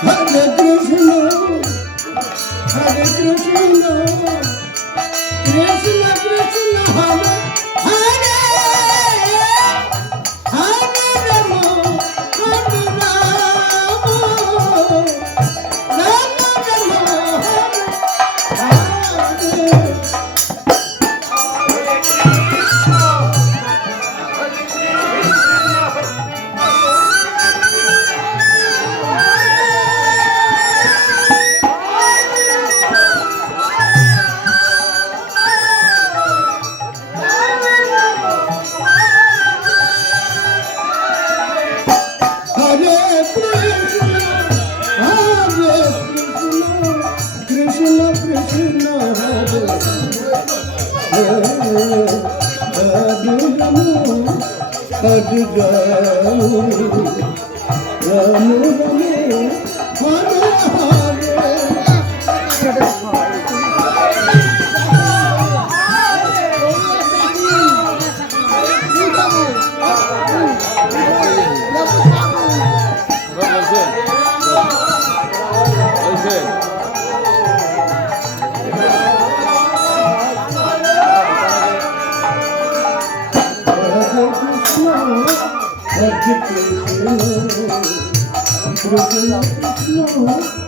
Hare Krishna, Hare Krishna, Krishna Krishna, Hare Hare, Hare Rama, Hare Rama, Rama Rama, Hare Hare. Krishna Krishna Hare Hare Hare Rama Hare Rama Rama Rama Hare Hare Krishna, Krishna Krishna.